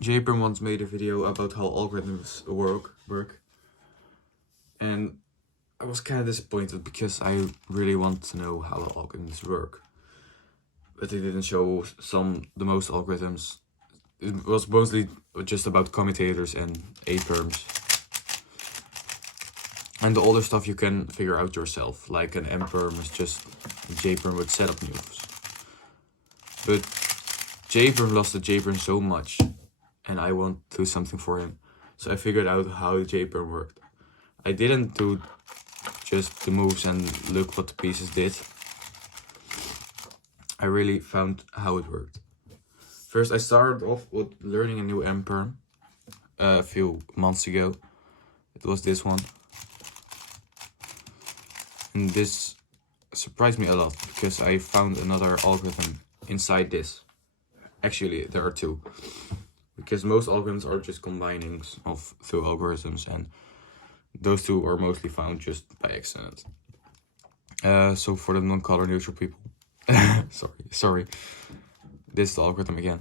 Perm once made a video about how algorithms work, and I was kind of disappointed because I really want to know how algorithms work, but they didn't show the most algorithms. It was mostly just about commutators and A-perms. And the older stuff you can figure out yourself, like an M-perm is just J-perm with setup moves. But J-perm lost the J-perm so much, and I want to do something for him. So I figured out how J-perm worked. I didn't do just the moves and look what the pieces did. I really found how it worked. First, I started off with learning a new M-perm a few months ago. It was this one. And this surprised me a lot because I found another algorithm inside this. Actually, there are two. Because most algorithms are just combinings of two algorithms, and those two are mostly found just by accident. So for the non-color neutral people, sorry, this is the algorithm again.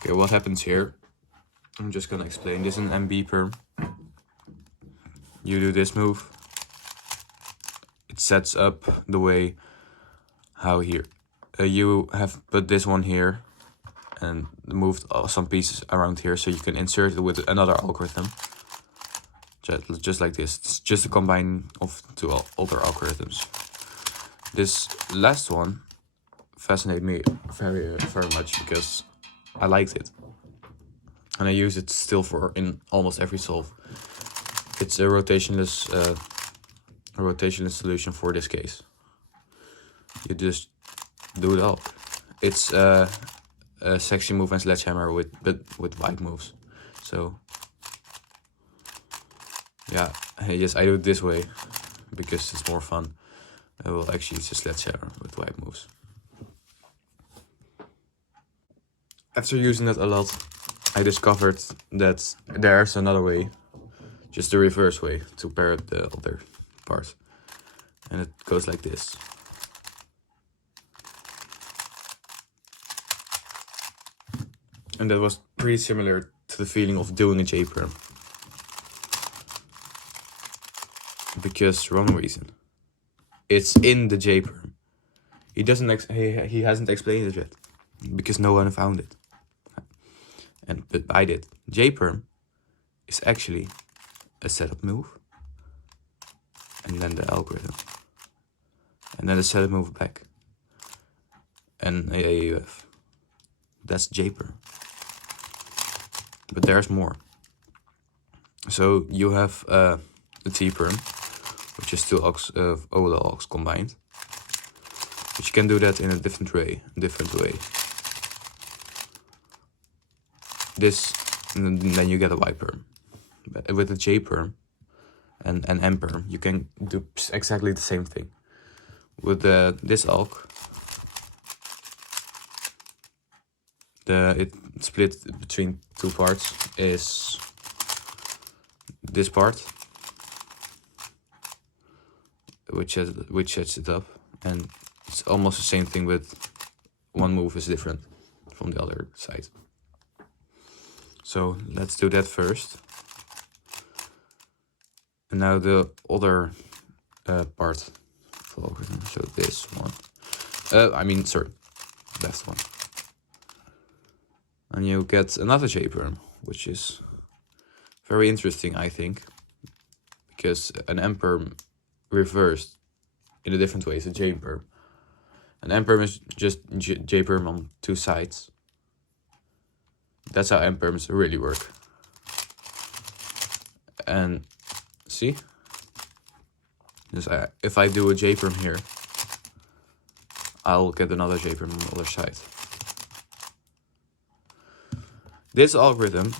Okay, what happens here? I'm just gonna explain. This is an MB perm. You do this move. It sets up the way how here. You have put this one here and moved some pieces around here so you can insert it with another algorithm. Just like this. It's just a combine of two older algorithms. This last one fascinated me very much because I liked it. And I use it still in almost every solve. It's a rotationless solution for this case. You just do it all. It's a sexy move and sledgehammer with wide moves. So yeah, yes, I do it this way because it's more fun. Well, actually, it's a sledgehammer with wide moves. After using that a lot, I discovered that there's another way, just the reverse way, to pair the other part. And it goes like this. And that was pretty similar to the feeling of doing a J-perm. Because wrong reason. It's in the J-perm. He hasn't explained it yet. Because no one found it. But I did. J-perm is actually a setup move. And then the algorithm. And then the setup move back. And AAUF. That's J-perm. But there's more. So you have the T-perm, which is two OLA aux combined. But you can do that in a different way. This, and then you get a Y-perm. But with a J-perm and an M-perm, you can do exactly the same thing. With this alg, it split between two parts is this part, which sets it up, and it's almost the same thing, with one move is different from the other side. So let's do that first. And now the other part. So this one. Left one. And you get another J-perm, which is very interesting, I think. Because an M-perm reversed in a different way is a J-perm. An M-perm is just J-perm on two sides. That's how M-perms really work. And see? If I do a J-perm here, I'll get another J-perm on the other side. This algorithm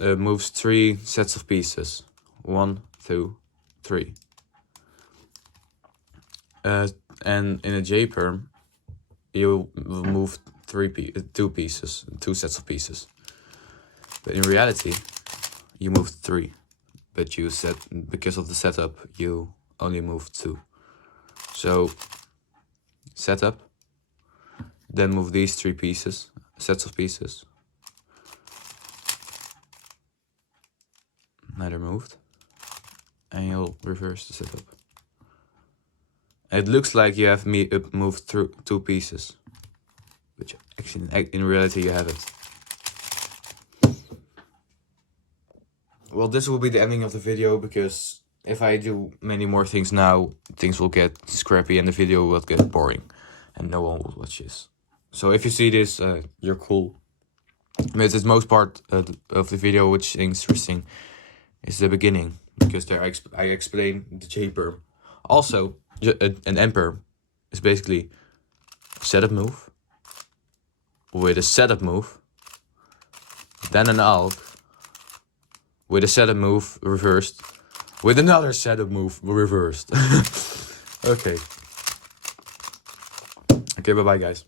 moves 3 sets of pieces. 1, 2, 3. And in a J-perm, you move 2 sets of pieces. But in reality, you moved 3. But because of the setup, you only move 2. So setup, then move these 3 pieces, sets of pieces. Neither moved. And you'll reverse the setup. It looks like you have moved through 2 pieces, which actually in reality you haven't. Well, this will be the ending of the video, because if I do many more things now, things will get scrappy and the video will get boring and no one will watch this. So if you see this, you're cool. But the most part of the video which is interesting is the beginning, because there I explain the J-Perm. Also, an M-Perm is basically a setup move with a setup move, then an ALK with a setup move reversed, with another setup move reversed. Okay. Okay, bye-bye, guys.